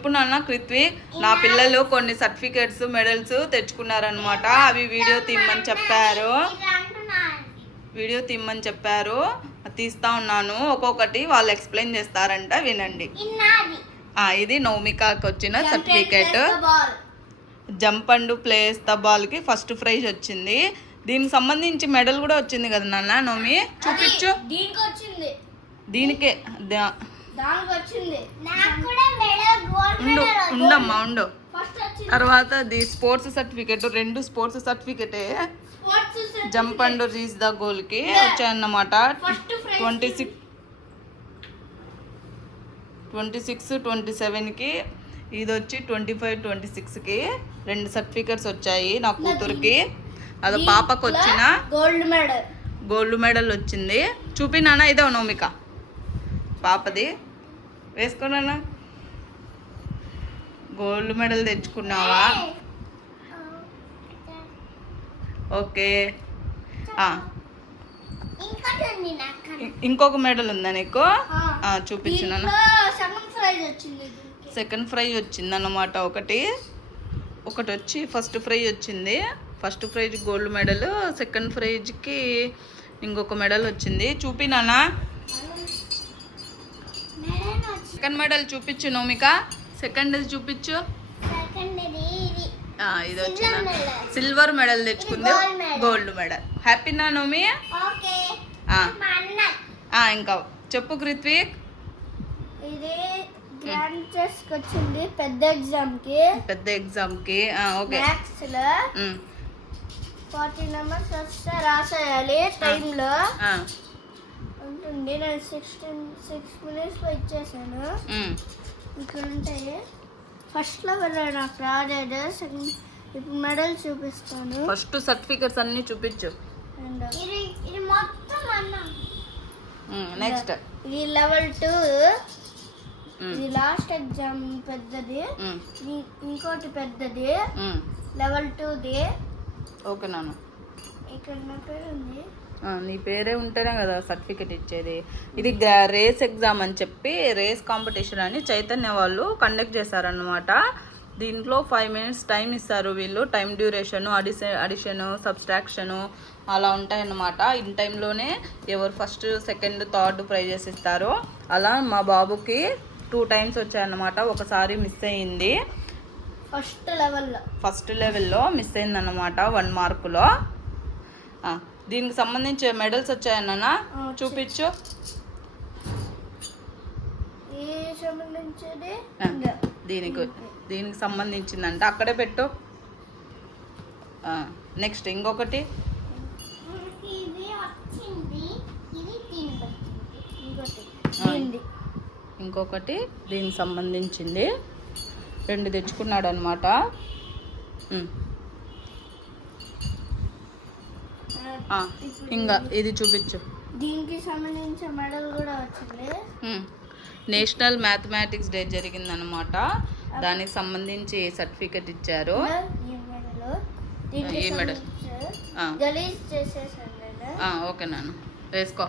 చెప్పు నాన్న కృత్విక్. నా పిల్లలు కొన్ని సర్టిఫికేట్స్ మెడల్స్ తెచ్చుకున్నారనమాట. అవి వీడియో తీమ్మని చెప్పారు. తీస్తా ఉన్నాను. ఒక్కొక్కటి వాళ్ళు ఎక్స్ప్లెయిన్ చేస్తారంట, వినండి. ఇది నౌమికాకి వచ్చిన certificate. Jump and place the బాల్కి ఫస్ట్ ప్రైజ్ వచ్చింది. దీనికి సంబంధించి మెడల్ కూడా వచ్చింది కదా నాన్న. నౌమి చూపించు. దీనికే ఉండమ్మా ఉండు. తర్వాత ది స్పోర్ట్స్ సర్టిఫికేట్, 2 స్పోర్ట్స్ సర్టిఫికేటే జంప్ అండ్ రీచ్ ద గోల్కి వచ్చాయన్నమాట. 26, 27కి, ఇది వచ్చి 25, 26కి 2 సర్టిఫికేట్స్ వచ్చాయి నా కూతురికి. అది పాపకు వచ్చిన గోల్డ్ మెడల్ వచ్చింది. చూపినానా, ఇదే నౌమిక పాపది. వేసుకున్నానా, గోల్డ్ మెడల్ తెచ్చుకున్నావా? ఓకే. ఇంకొక మెడల్ ఉందా నీకు? చూపించు నాన్న. సెకండ్ ప్రైజ్ వచ్చింది అన్నమాట. ఒకటి వచ్చి ఫస్ట్ ప్రైజ్ వచ్చింది. First prize gold medal, second ప్రైజ్కి ఇంకొక మెడల్ వచ్చింది. చూపినానా, సెకండ్ మెడల్ చూపించు నౌమిక. సెకండ్ చూపించు. ఇది వచ్చిన సిల్వర్ మెడల్ తెచ్చుకుంది, గోల్డ్ మెడల్. హ్యాపీనా నౌమి? ఇంకా చెప్పు కృత్విక్. ఇది గ్రాండ్ టెస్ట్ వచ్చింది, పెద్ద ఎగ్జామ్ కి. ఓకే. మ్యాథ్స్ లో 40 నెంబర్స్ వస్తే రాసేయాలి టైం లో ఉంటుంది. నేను 6 minutes లో ఇచ్చేసాను. ఇక్కడ ఉంటాయి. ఫస్ట్ లో నాకు రాలేదు. ఇప్పుడు మెడల్ చూపిస్తాను. ఫస్ట్ సర్టిఫికెట్స్ అన్ని చూపించు. ఇది మొత్తం అన్నా. నెక్స్ట్ ఇది లెవెల్ 2. ఇది లాస్ట్ ఎగ్జామ్ పెద్దది. ఇంకోటి పెద్దది లెవెల్ 2ది. ఓకే నాన్న. ఇక్కడ నా పేరు ఉంది. నీ పేరే ఉంటేనే కదా సర్టిఫికెట్ ఇచ్చేది. ఇది రేస్ ఎగ్జామ్ అని చెప్పి, రేస్ కాంపిటీషన్ అని చైతన్య వాళ్ళు కండక్ట్ చేశారనమాట. దీంట్లో 5 minutes టైం ఇస్తారు వీళ్ళు. టైం డ్యూరేషను, అడిషను, సబ్స్ట్రాక్షను అలా ఉంటాయన్నమాట. ఇన్ టైంలోనే ఎవరు ఫస్ట్, సెకండ్, థర్డ్ ప్రైజెస్ ఇస్తారో అలా మా బాబుకి 2 times వచ్చాయన్నమాట. ఒకసారి మిస్ అయ్యింది. ఫస్ట్ లెవెల్లో మిస్ అయిందన్నమాట 1 మార్కులో. దీనికి సంబంధించి మెడల్స్ వచ్చాయన్న చూపించు. దీనికి సంబంధించిందంట, అక్కడే పెట్టు. నెక్స్ట్ ఇంకొకటి దీనికి సంబంధించింది 2 తెచ్చుకున్నాడు అనమాట. ఇంకా ఇది చూపించు. దీనికి సంబంధించిన మెడల్ కూడా వచ్చింది. నేషనల్ మ్యాథమెటిక్స్ డే జరిగిందనమాట. దానికి సంబంధించి సర్టిఫికెట్ ఇచ్చారు. ఈ మెడల్ ఓకే నాన్న, వేసుకో.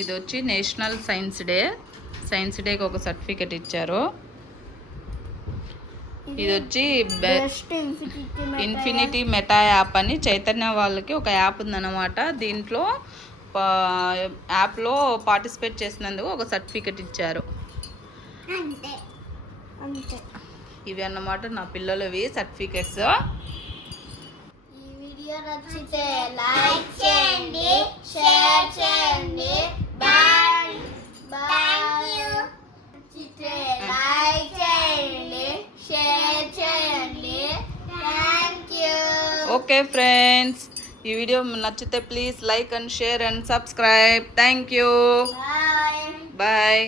ఇది వచ్చి నేషనల్ సైన్స్ డేకి ఒక సర్టిఫికెట్ ఇచ్చారు. ఇది వచ్చి ఇన్ఫినిటీ మెటా యాప్ అని చైతన్య వాళ్ళకి ఒక యాప్ ఉందన్నమాట. దీంట్లో యాప్లో పార్టిసిపేట్ చేసినందుకు ఒక సర్టిఫికెట్ ఇచ్చారు. ఇవి అన్నమాట నా పిల్లలవి సర్టిఫికెట్స్. ఈ వీడియో నచ్చితే లైక్ చేయండి, షేర్ చేయండి. Bye bye. నచ్చితే లైక్ చేయండి, షేర్ చేయండి. థాంక్యూ. ఓకే ఫ్రెండ్స్, ఈ వీడియో నచ్చితే please like and share and subscribe. Thank you. Bye bye.